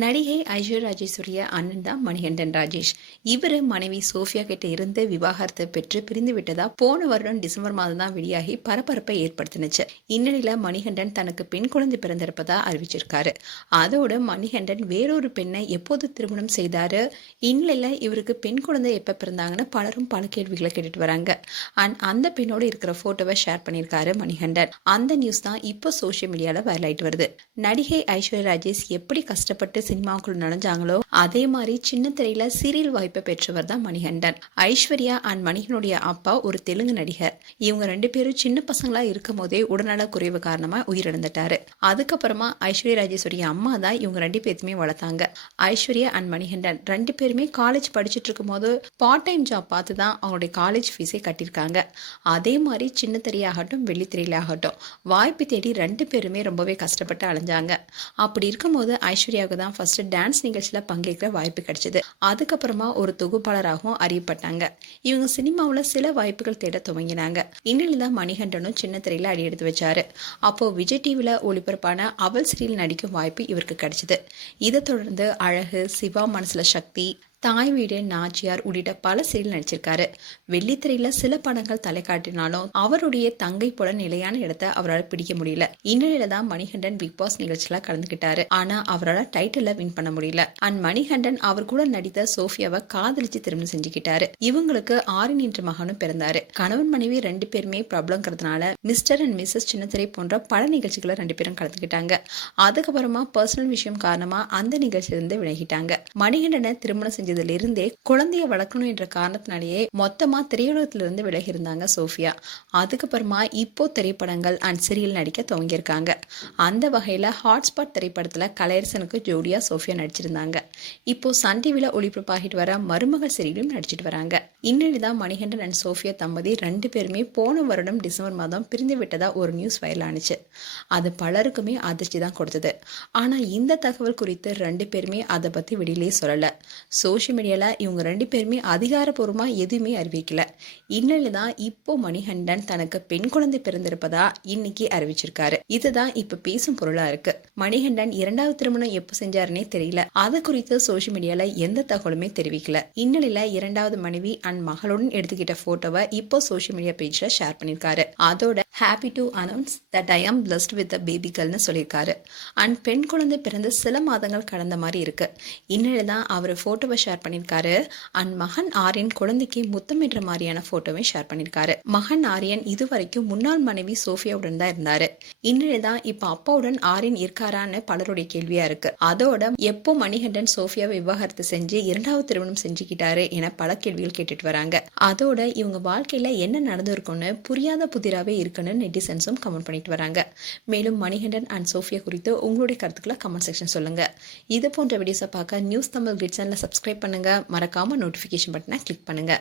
நடிகை ஐஸ்வர்யா ராஜேஸ்வரிய அண்ணன் தான் மணிகண்டன் ராஜேஷ். இவரு மனைவி சோஃபியா கிட்ட இருந்து விவாகரத்தை பெற்று பிரிந்து விட்டதா போன வருடம் டிசம்பர் மாதம் தான் வெளியாகி பரபரப்பை ஏற்படுத்தினுச்சு. இந்நிலையில மணிகண்டன் தனக்கு பெண் குழந்தை பிறந்திருப்பதா அறிவிச்சிருக்காரு. அதோட மணிகண்டன் வேறொரு பெண்ணை எப்போது திருமணம் செய்தாரு, இந்நிலையில இவருக்கு பெண் குழந்தை எப்ப பிறந்தாங்கன்னு பலரும் பல கேள்விகளை கேட்டுட்டு வராங்க. அந்த பெண்ணோட இருக்கிற போட்டோவை ஷேர் பண்ணியிருக்காரு மணிகண்டன். அந்த நியூஸ் தான் இப்போ சோசியல் மீடியால வைரல் ஆயிட்டு வருது. நடிகை ஐஸ்வர்யா ராஜேஷ் எப்படி கஷ்டப்பட்டு சினிமாவுக்குள் நுழைஞ்சாங்களோ அதே மாதிரி சின்ன திரையில சீரியல் வாய்ப்பை பெற்றவர் தான் மணிகண்டன். ஐஸ்வர்யா அண்ட் மணிகனுடைய அப்பா ஒரு தெலுங்கு நடிகர். இவங்க ரெண்டு பேரும் சின்ன பசங்களா இருக்கும் போதே உடல்நல குறைவு காரணமா உயிரிழந்துட்டாரு. அதுக்கப்புறமா ஐஸ்வர்யா ராஜேஸ்வரிய அம்மா தான் இவங்க ரெண்டு பேருமே வளர்த்தாங்க. ஐஸ்வர்யா அண்ட் மணிகண்டன் ரெண்டு பேருமே காலேஜ் படிச்சுட்டு இருக்கும் போது பார்ட் டைம் ஜாப் பார்த்து தான் அவங்களுடைய காலேஜ் ஃபீஸை கட்டியிருக்காங்க. அதே மாதிரி சின்ன திரையாகட்டும் வெள்ளி திரையிலாகட்டும் வாய்ப்பு தேடி ரெண்டு பேருமே ரொம்பவே கஷ்டப்பட்டு அலைஞ்சாங்க. அப்படி இருக்கும்போது ஐஸ்வர்யாவுக்கு தான் ஃபர்ஸ்ட் டான்ஸ் நிகழ்ச்சியில பங்கேற்கிற வாய்ப்பு கிடைச்சது. அதுக்கப்புறமா ஒரு தொகுப்பாளராகவும் அறியப்பட்டாங்க. இவங்க சினிமாவில் சில வாய்ப்புகள் தேட துவங்கினாங்க. இந்நிலையில தான் மணிகண்டனும் சின்ன திரையில அடி எடுத்து வச்சாரு. அப்போ விஜய் டிவில ஒளிபரப்பான அவள் சீரியல் நடிக்கும் வாய்ப்பு இவருக்கு கிடைச்சது. இதை தொடர்ந்து அழகு, சிவா மனசுல சக்தி, தாய் வீடு, நாச்சியார் உள்ளிட்ட பல சீரியல் நடிச்சிருக்காரு. வெள்ளித்திரையில சில படங்கள் தலை காட்டினாலும் அவருடைய தங்கை போல நிலையான இடத்தை அவரால் பிடிக்க முடியல. இந்நிலையில தான் மணிகண்டன் பிக் பாஸ் நிகழ்ச்சியில கலந்துகிட்டாரு. ஆனா அவரால் டைட்டில வின் பண்ண முடியல. மணிகண்டன் அவர் கூட நடித்த சோஃபியாவை காதலிச்சு திருமணம் செஞ்சுக்கிட்டாரு. இவங்களுக்கு ஆரின் என்ற மகனும் பிறந்தாரு. கணவன் மனைவி ரெண்டு பேருமே பிரபலங்கிறதுனால மிஸ்டர் அண்ட் மிஸ்ஸஸ் சின்னத்திரை போன்ற பல நிகழ்ச்சிகளை ரெண்டு பேரும் கலந்துக்கிட்டாங்க. அதுக்கப்புறமா பர்சனல் விஷயம் காரணமா அந்த நிகழ்ச்சியிலிருந்து விலகிட்டாங்க. மணிகண்டனை திருமணம் செஞ்ச இருந்தே குழந்தைய வளர்க்கணும் என்ற காரணத்தினாலேயே மொத்தமா திரையுலகத்திலிருந்து விலகி இருந்தாங்க சோஃபியா. அதுக்கப்புறமா இப்போ திரைப்படங்கள் அண்ட் சீரியல் நடிக்க துவங்கியிருக்காங்க. அந்த வகையில ஹாட்ஸ்பாட் திரைப்படத்துல கலையரசனுக்கு ஜோடியா சோஃபியா நடிச்சிருந்தாங்க. இப்போ சன் டிவில ஒளிபரப்பாகிட்டு வர மருமகள் சீரியலும் நடிச்சிட்டு வராங்க. இந்நிலைதான் மணிகண்டன் அண்ட் சோஃபியா தம்பதி ரெண்டு பேருமே போன வருடம் டிசம்பர் மாதம் பிரிந்து விட்டதா ஒரு நியூஸ் வைரல் ஆனிச்சு. அது பலருக்குமே அதிர்ச்சி தான் கொடுத்தது. ஆனா இந்த தகவல் குறித்து ரெண்டு பேருமே அதை பத்தி வெளியிலேயே சொல்லல. சோஷியல் மீடியால இவங்க ரெண்டு பேருமே அதிகாரப்பூர்வமா எதுவுமே அறிவிக்கல. இந்நிலையில தான் இப்போ மணிகண்டன் தனக்கு பெண் குழந்தை பிறந்திருப்பதா இன்னைக்கு அறிவிச்சிருக்காரு. இதுதான் இப்ப பேசும் பொருளா இருக்கு. மணிகண்டன் இரண்டாவது திருமணம் எப்ப செஞ்சாருன்னே தெரியல. அது குறித்து சோஷியல் மீடியால எந்த தகவலுமே தெரிவிக்கல. இந்நிலையில இரண்டாவது மனைவி அண்ட் மகளுடன் எடுத்துக்கிட்ட போட்டோவை இப்போ சோஷியல் மீடியா பேஜ்ல ஷேர் பண்ணிருக்காரு. அதோட happy to announce that I ஆம் பிளஸ்ட் வித் அ பேபி கேர்ள்னு சொல்லியிருக்காரு. அண்ட் பெண் குழந்தை பிறந்து சில மாதங்கள் கடந்த மாதிரி இருக்கு. இந்நிலையில தான் அவர் போட்டோவை ஷேர் பண்ணியிருக்காரு. அண்ட் மகன் ஆரியன் குழந்தைக்கு முத்தமிடுற மாதிரியான போட்டோவை ஷேர் பண்ணியிருக்காரு. மகன் ஆரியன் இதுவரைக்கும் முன்னாள் மனைவி சோஃபியாவுடன் தான் இருந்தாரு. இந்நிலைதான் இப்ப அப்பாவுடன் ஆரியன் இருக்காரான்னு பலருடைய கேள்வியா இருக்கு. அதோட எப்போ மணிகண்டன் சோஃபியாவை விவாகரத்து செஞ்சு இரண்டாவது திருமணம் செஞ்சுக்கிட்டாரு என பல கேள்விகள் கேட்டுட்டு வராங்க. அதோட இவங்க வாழ்க்கையில என்ன நடந்திருக்கும்னு புரியாத புதிராவே இருக்குன்னு நெட்டிசன்ஸும் கமெண்ட் பண்ணிட்டு வராங்க. மேலும் மணிகண்டன் அண்ட் சோஃபியா குறித்து உங்களுடைய கருத்துக்களை கமெண்ட் செக்ஷன் சொல்லுங்க. இது போன்ற வீடியோஸை பார்க்க நியூஸ் தமிழ் கிளிட் சேனலை சப்ஸ்கிரைப் பண்ணுங்க. மறக்காம நோட்டிபிகேஷன் பட்டனை கிளிக் பண்ணுங்க.